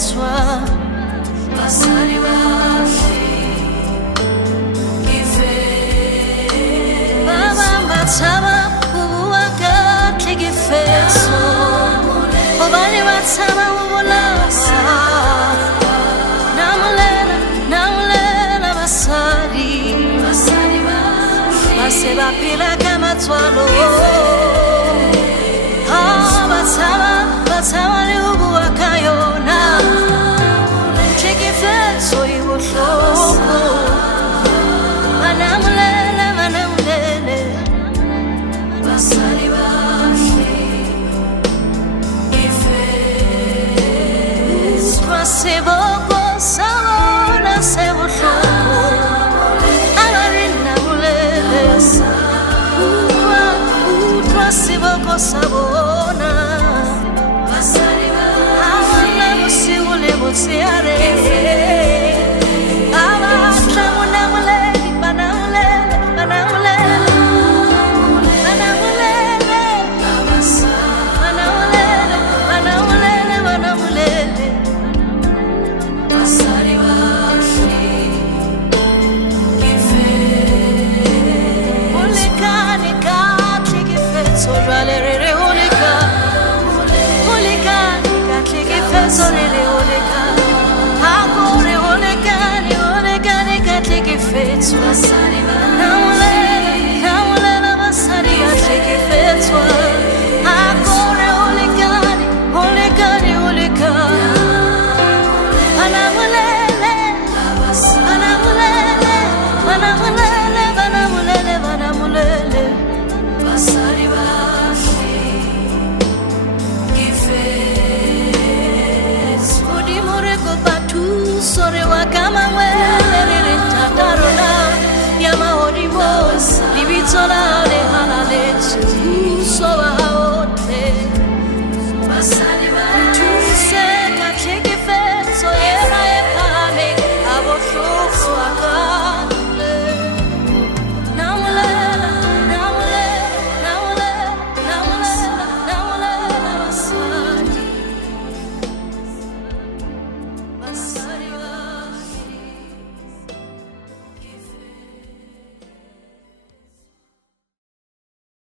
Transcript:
gifetswa basari bafi gife baba batsaba ubuwaka gifetswa obani batsaba ubulasa namulela basari bafi baseba pila kama twalo batsaba le ubuwaka yona gifetswa ibuhloko manamulele basari bafi gifetswa seboko sabona sebuhloko alarina mulele utwa seboko sabona basari bafi musiule musiare namulela basari gifetswa akore olikani banamulele basari bafi gifetswa udimureko batu sore wakama mwele tatarona Yama Horimo, Libitola.